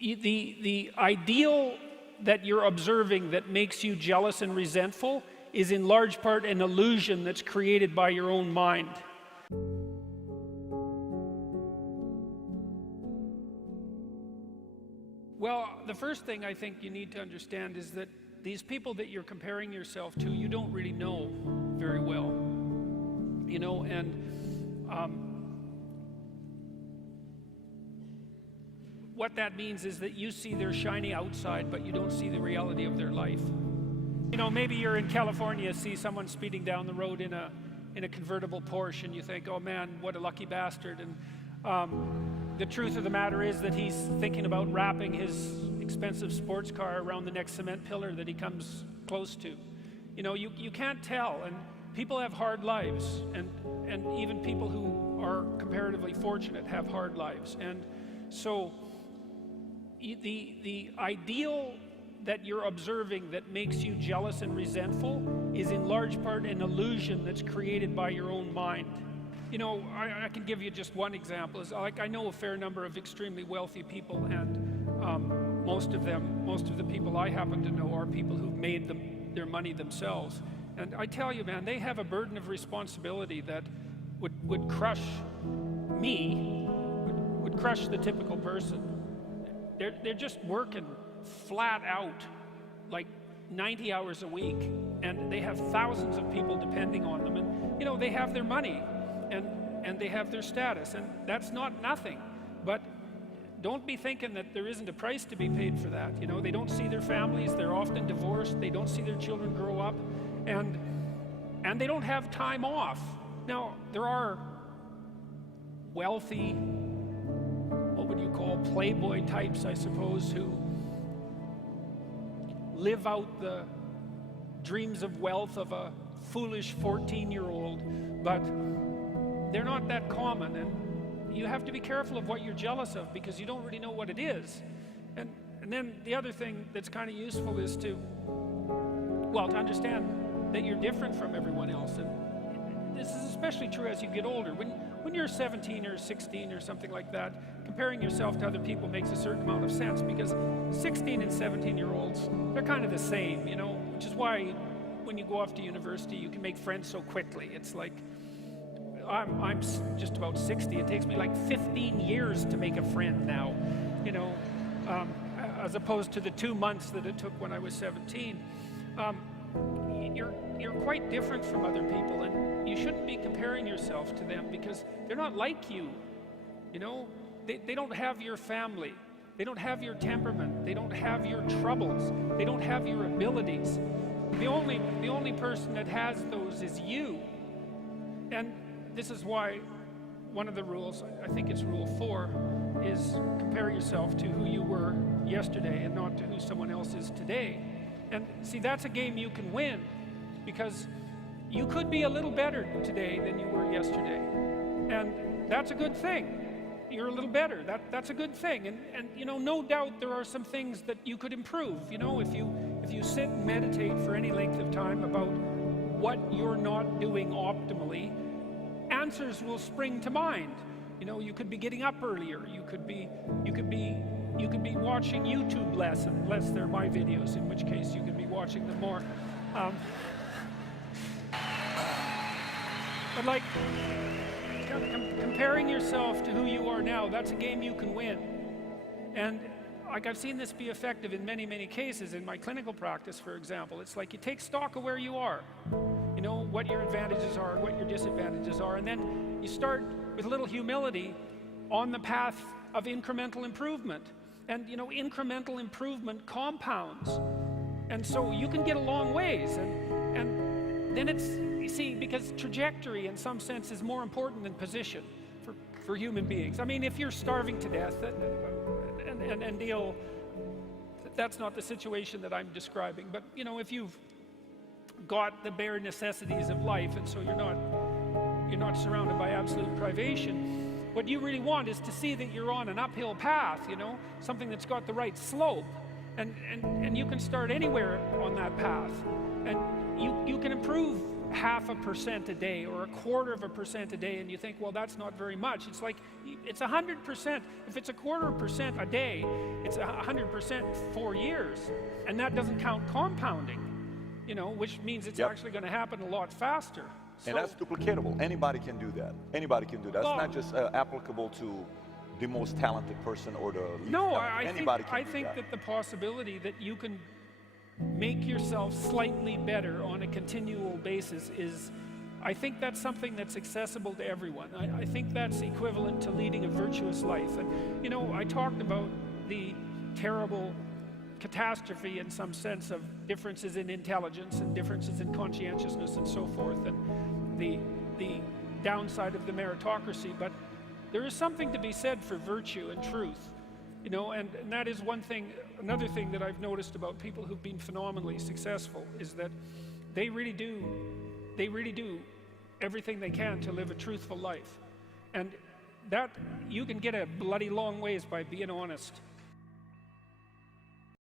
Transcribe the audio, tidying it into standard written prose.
The ideal that you're observing that makes you jealous and resentful is in large part an illusion that's created by your own mind. Well, the first thing I think you need to understand is that these people that you're comparing yourself to, you don't really know very well. What that means is that you see their shiny outside, but you don't see the reality of their life. Maybe you're in California, see someone speeding down the road in a convertible Porsche, and you think, oh man, what a lucky bastard. And the truth of the matter is that he's thinking about wrapping his expensive sports car around the next cement pillar that he comes close to. You can't tell, and people have hard lives, and even people who are comparatively fortunate have hard lives. And so the ideal that you're observing that makes you jealous and resentful is in large part an illusion that's created by your own mind. I can give you just one example. I know a fair number of extremely wealthy people, and most of the people I happen to know are people who've made their money themselves. And I tell you, man, they have a burden of responsibility that would crush me, would crush the typical person. They're just working flat out, like 90 hours a week, and they have thousands of people depending on them. And they have their money, and they have their status, and that's not nothing. But don't be thinking that there isn't a price to be paid for that. They don't see their families, they're often divorced, they don't see their children grow up, and they don't have time off. Now, there are wealthy, what would you call, playboy types, I suppose, who live out the dreams of wealth of a foolish 14-year-old, but they're not that common, and you have to be careful of what you're jealous of because you don't really know what it is. And then the other thing that's kind of useful is to understand that you're different from everyone else. And this is especially true as you get older. When you're 17 or 16 or something like that, comparing yourself to other people makes a certain amount of sense, because 16 and 17-year-olds, they're kind of the same, which is why when you go off to university, you can make friends so quickly. It's like, I'm just about 60. It takes me like 15 years to make a friend now, as opposed to the 2 months that it took when I was 17. You're quite different from other people, and you shouldn't be comparing yourself to them because they're not like you. They don't have your family. They don't have your temperament. They don't have your troubles. They don't have your abilities. The only person that has those is you. And this is why one of the rules, I think it's rule 4, is compare yourself to who you were yesterday and not to who someone else is today. And see, that's a game you can win, because you could be a little better today than you were yesterday. And that's a good thing. You're a little better. That's a good thing. And no doubt there are some things that you could improve. If you sit and meditate for any length of time about what you're not doing optimally, answers will spring to mind. You could be getting up earlier. You could be watching YouTube less, unless they're my videos, in which case you could be watching them more. But like, comparing yourself to who you are now, that's a game you can win. And like, I've seen this be effective in many, many cases in my clinical practice, for example. It's like you take stock of where you are, what your advantages are, what your disadvantages are, and then you start with a little humility on the path of incremental improvement. And incremental improvement compounds. And so you can get a long ways. And then it's, you see, because trajectory in some sense is more important than position for human beings. I mean, if you're starving to death, that's not the situation that I'm describing. But if you've got the bare necessities of life, and so you're not surrounded by absolute privation, what you really want is to see that you're on an uphill path, something that's got the right slope, and you can start anywhere on that path, and you can improve 0.5% a day or 1/4% a day, and you think, well, that's not very much. It's like, it's 100%. If it's 1/4% a day, it's 100% 4 years. And that doesn't count compounding, you know, which means it's actually going to happen a lot faster. And that's duplicatable. Anybody can do that. Anybody can do that. It's not just applicable to the most talented person or the least talented. Anybody can do that. I think that the possibility that you can make yourself slightly better on a continual basis is, I think that's something that's accessible to everyone. I think that's equivalent to leading a virtuous life. And, you know, I talked about the terrible catastrophe in some sense of differences in intelligence and differences in conscientiousness and so forth, and the downside of the meritocracy, but there is something to be said for virtue and truth. You know, and that is one thing. Another thing that I've noticed about people who've been phenomenally successful is that they really do everything they can to live a truthful life. And that, you can get a bloody long ways by being honest.